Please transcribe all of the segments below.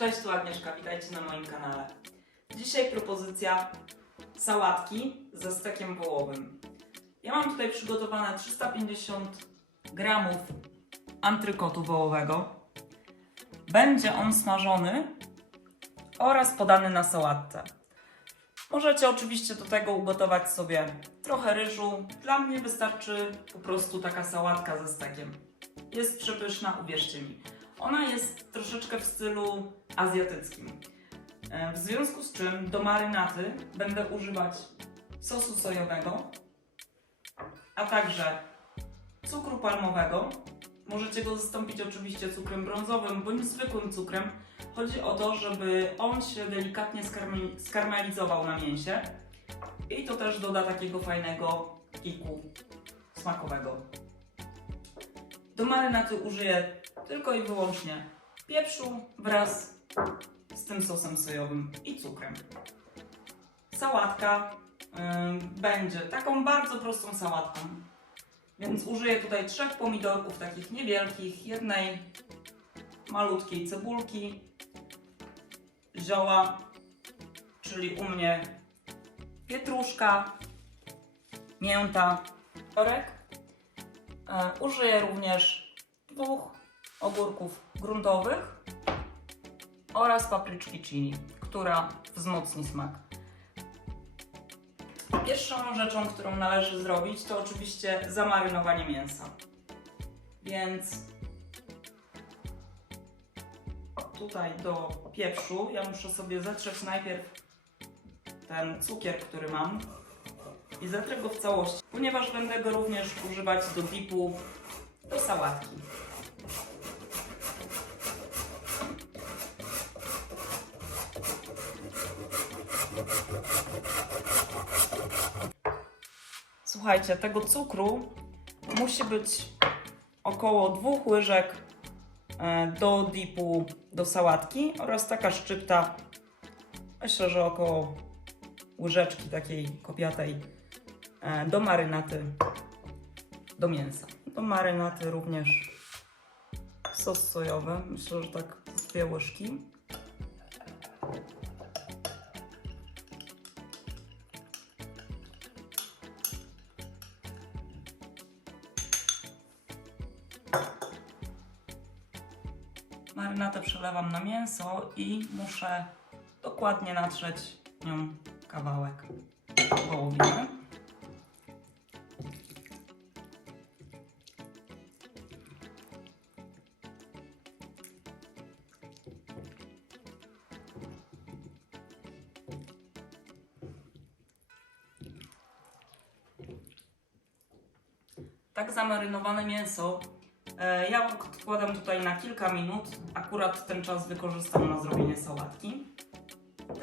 Cześć, tu Agnieszka, witajcie na moim kanale. Dzisiaj propozycja sałatki ze stekiem wołowym. Ja mam tutaj przygotowane 350 gramów antrykotu wołowego. Będzie on smażony oraz podany na sałatce. Możecie oczywiście do tego ugotować sobie trochę ryżu. Dla mnie wystarczy po prostu taka sałatka ze stekiem. Jest przepyszna, uwierzcie mi. Ona jest troszeczkę w stylu azjatyckim. E, W związku z czym do marynaty będę używać sosu sojowego, a także cukru palmowego. Możecie go zastąpić oczywiście cukrem brązowym bądź zwykłym cukrem. Chodzi o to, żeby on się delikatnie skarmelizował na mięsie i to też doda takiego fajnego kiku smakowego. Do marynaty użyję tylko i wyłącznie pieprzu wraz z tym sosem sojowym i cukrem. Sałatka ym, będzie taką bardzo prostą sałatką, więc użyję tutaj trzech pomidorków takich niewielkich, jednej malutkiej cebulki, zioła, czyli u mnie pietruszka, mięta, orek. E, Użyję również dwóch ogórków gruntowych oraz papryczki chili, która wzmocni smak. Pierwszą rzeczą, którą należy zrobić, to oczywiście zamarynowanie mięsa. Więc tutaj do pieprzu ja muszę sobie zetrzeć najpierw ten cukier, który mam i zetrę go w całości, ponieważ będę go również używać do dipu do sałatki. Słuchajcie, tego cukru musi być około dwóch łyżek e, do dipu do sałatki oraz taka szczypta, myślę, że około łyżeczki takiej kopiatej e, do marynaty do mięsa. Do marynaty również sos sojowy, myślę, że tak dwie łyżki. Marynatę przelewam na mięso i muszę dokładnie natrzeć nią kawałek wołowiny. Tak zamarynowane mięso ja odkładam tutaj na kilka minut. Akurat ten czas wykorzystam na zrobienie sałatki.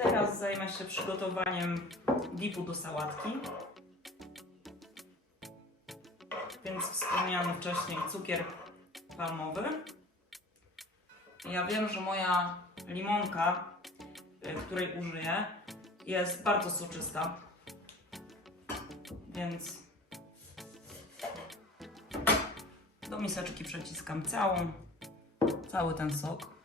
Teraz zajmę się przygotowaniem dipu do sałatki. Więc wspomniany wcześniej cukier palmowy. Ja wiem, że moja limonka, y, której użyję, jest bardzo soczysta. Więc do miseczki przeciskam całą, cały ten sok.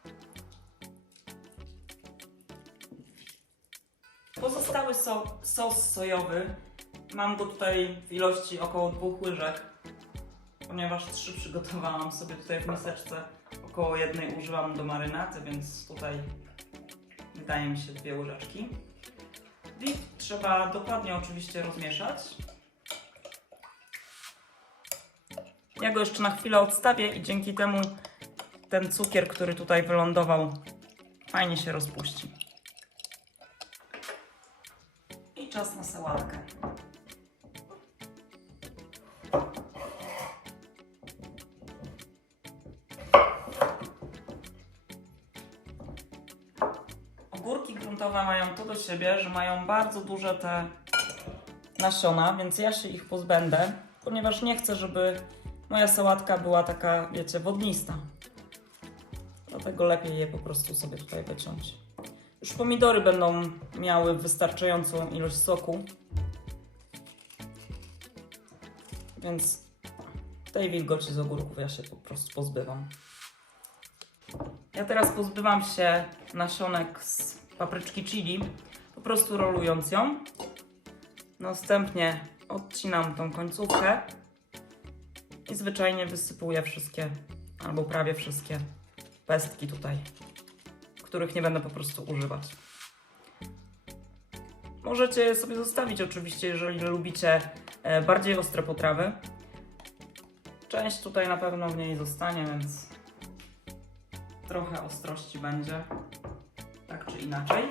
Pozostały so, sos sojowy, mam go tutaj w ilości około dwóch łyżek, ponieważ trzy przygotowałam sobie tutaj w miseczce. Około jednej użyłam do marynaty, więc tutaj wydaje mi się dwie łyżeczki. Dip trzeba dokładnie oczywiście rozmieszać. Ja go jeszcze na chwilę odstawię i dzięki temu ten cukier, który tutaj wylądował, fajnie się rozpuści. I czas na sałatkę. Ogórki gruntowe mają to do siebie, że mają bardzo duże te nasiona, więc ja się ich pozbędę, ponieważ nie chcę, żeby moja sałatka była taka, wiecie, wodnista. Dlatego lepiej je po prostu sobie tutaj wyciąć. Już pomidory będą miały wystarczającą ilość soku. Więc tej wilgoci z ogórków ja się po prostu pozbywam. Ja teraz pozbywam się nasionek z papryczki chili, po prostu rolując ją. Następnie odcinam tą końcówkę i zwyczajnie wysypuję wszystkie, albo prawie wszystkie pestki tutaj, których nie będę po prostu używać. Możecie sobie zostawić oczywiście, jeżeli lubicie e, bardziej ostre potrawy. Część tutaj na pewno w niej zostanie, więc trochę ostrości będzie, tak czy inaczej.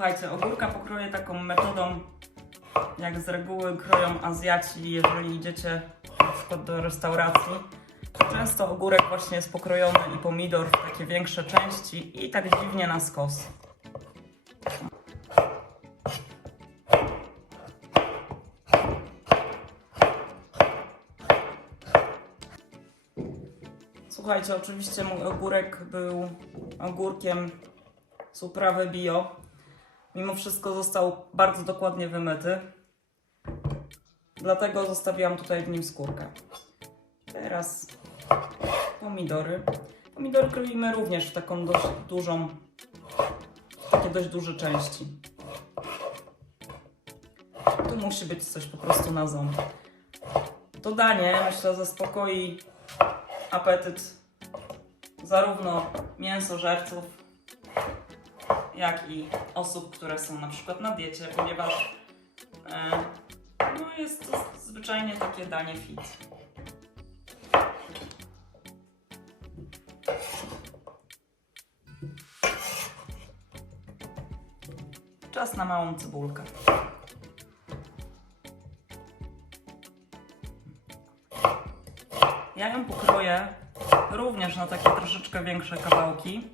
Słuchajcie, ogórka pokroję taką metodą, jak z reguły kroją Azjaci, jeżeli idziecie na przykład do restauracji. Często ogórek właśnie jest pokrojony i pomidor w takie większe części i tak dziwnie na skos. Słuchajcie, oczywiście mój ogórek był ogórkiem z uprawy bio. Mimo wszystko został bardzo dokładnie wymyty. Dlatego zostawiłam tutaj w nim skórkę. Teraz pomidory. Pomidory kroimy również w taką dość dużą, takie dość duże części. Tu musi być coś po prostu na ząb. To danie, myślę, zaspokoi apetyt zarówno mięsożerców, jak i osób, które są na przykład na diecie, ponieważ e, no jest to zwyczajnie takie danie fit. Czas na małą cebulkę. Ja ją pokroję również na takie troszeczkę większe kawałki.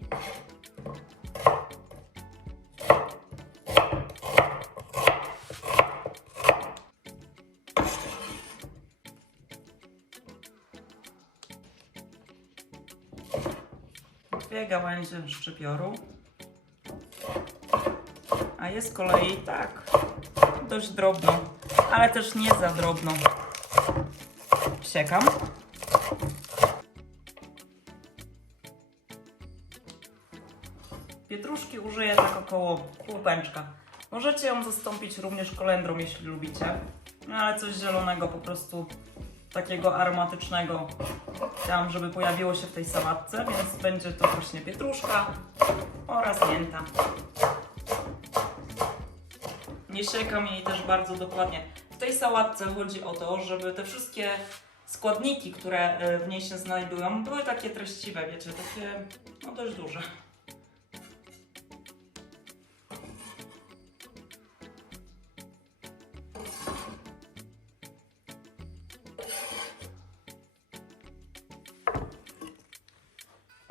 Gałęzie szczypioru. A jest z kolei tak, dość drobno, ale też nie za drobno. Siekam. Pietruszki użyję tak około pół pęczka. Możecie ją zastąpić również kolendrą, jeśli lubicie. No ale coś zielonego, po prostu takiego aromatycznego. Chciałam, żeby pojawiło się w tej sałatce, więc będzie to właśnie pietruszka oraz mięta. Nie siekam jej też bardzo dokładnie. W tej sałatce chodzi o to, żeby te wszystkie składniki, które e, w niej się znajdują, były takie treściwe, wiecie, takie no dość duże.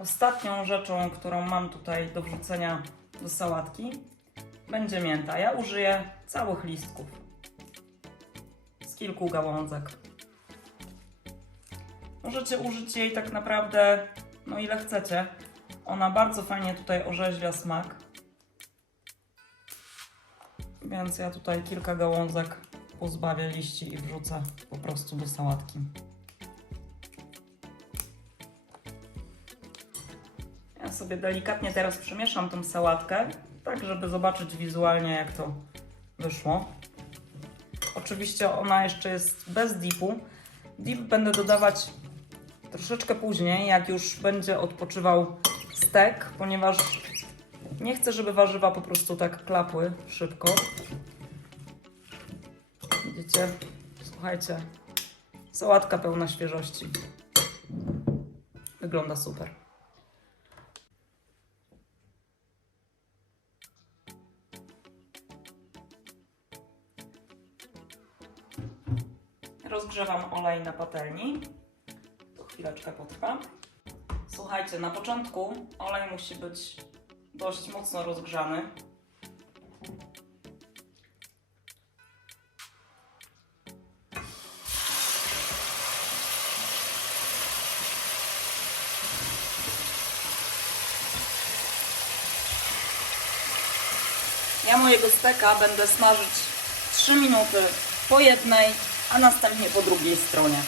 Ostatnią rzeczą, którą mam tutaj do wrzucenia do sałatki, będzie mięta. Ja użyję całych listków z kilku gałązek. Możecie użyć jej tak naprawdę, no ile chcecie. Ona bardzo fajnie tutaj orzeźwia smak. Więc ja tutaj kilka gałązek pozbawię liści i wrzucę po prostu do sałatki. Sobie delikatnie teraz przemieszam tą sałatkę, tak żeby zobaczyć wizualnie jak to wyszło. Oczywiście ona jeszcze jest bez dipu. Dip będę dodawać troszeczkę później, jak już będzie odpoczywał stek, ponieważ nie chcę, żeby warzywa po prostu tak klapły szybko. Widzicie? Słuchajcie, sałatka pełna świeżości. Wygląda super. Rozgrzewam olej na patelni. To chwileczkę potrwa. Słuchajcie, na początku olej musi być dość mocno rozgrzany. Ja mojego steka będę smażyć 3 minuty po jednej, a następnie po drugiej stronie.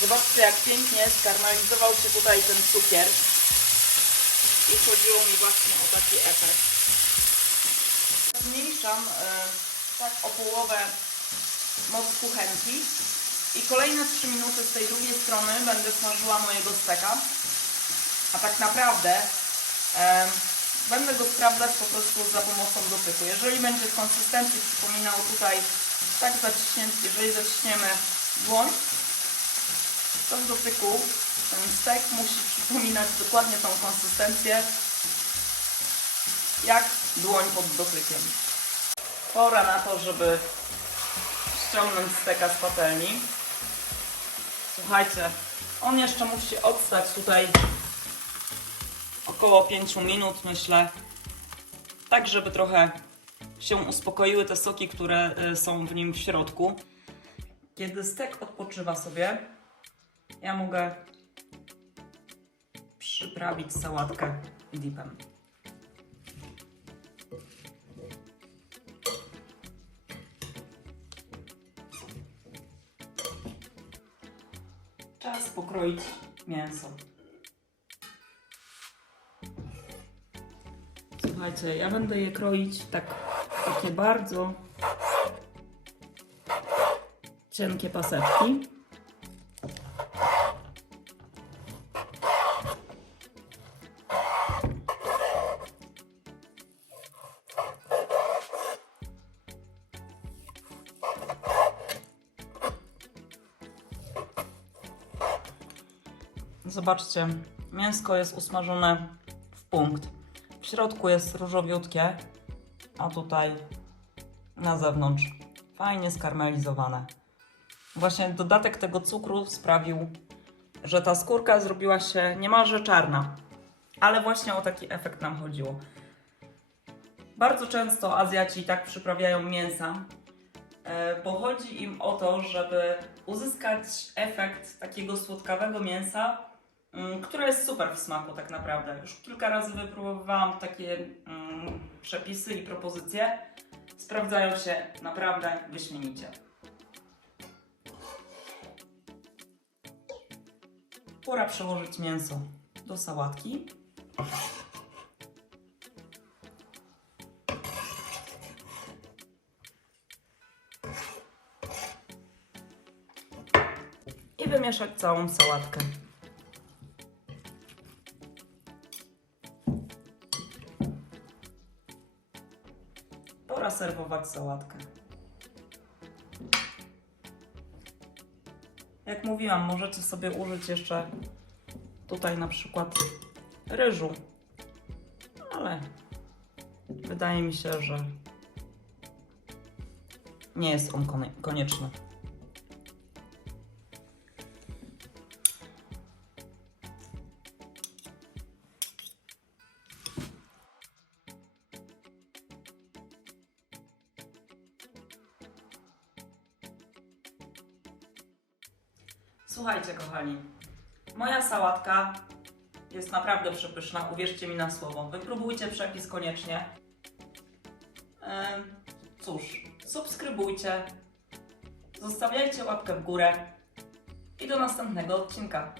Zobaczcie jak pięknie skarmelizował się tutaj ten cukier. I chodziło mi właśnie o taki efekt. Zmniejszam e, tak o połowę moc kuchenki i kolejne 3 minuty z tej drugiej strony będę smażyła mojego steka. A tak naprawdę e, będę go sprawdzać po prostu za pomocą dotyku. Jeżeli będzie w konsystencji przypominał tutaj tak zaciśnięty, jeżeli zaciśniemy dłoń, to w dotyku ten stek musi przypominać dokładnie tą konsystencję jak dłoń pod dotykiem. Pora na to, żeby ściągnąć steka z patelni. Słuchajcie, on jeszcze musi odstać tutaj około 5 minut, myślę. Tak, żeby trochę się uspokoiły te soki, które y, są w nim w środku. Kiedy stek odpoczywa sobie, ja mogę przyprawić sałatkę dipem. Czas pokroić mięso. Słuchajcie, ja będę je kroić tak takie bardzo cienkie paseczki. Zobaczcie, mięsko jest usmażone w punkt. Środku jest różowiutkie, a tutaj na zewnątrz fajnie skarmelizowane. Właśnie dodatek tego cukru sprawił, że ta skórka zrobiła się niemalże czarna. Ale właśnie o taki efekt nam chodziło. Bardzo często Azjaci tak przyprawiają mięsa, e, bo chodzi im o to, żeby uzyskać efekt takiego słodkawego mięsa, które jest super w smaku tak naprawdę. Już kilka razy wypróbowałam takie mm, przepisy i propozycje. Sprawdzają się naprawdę wyśmienicie. Pora przełożyć mięso do sałatki. I wymieszać całą sałatkę. Serwować sałatkę. Jak mówiłam, możecie sobie użyć jeszcze tutaj na przykład ryżu, ale wydaje mi się, że nie jest on konie- konieczny. Słuchajcie, kochani, moja sałatka jest naprawdę przepyszna, uwierzcie mi na słowo. Wypróbujcie przepis koniecznie. Cóż, subskrybujcie, zostawiajcie łapkę w górę i do następnego odcinka.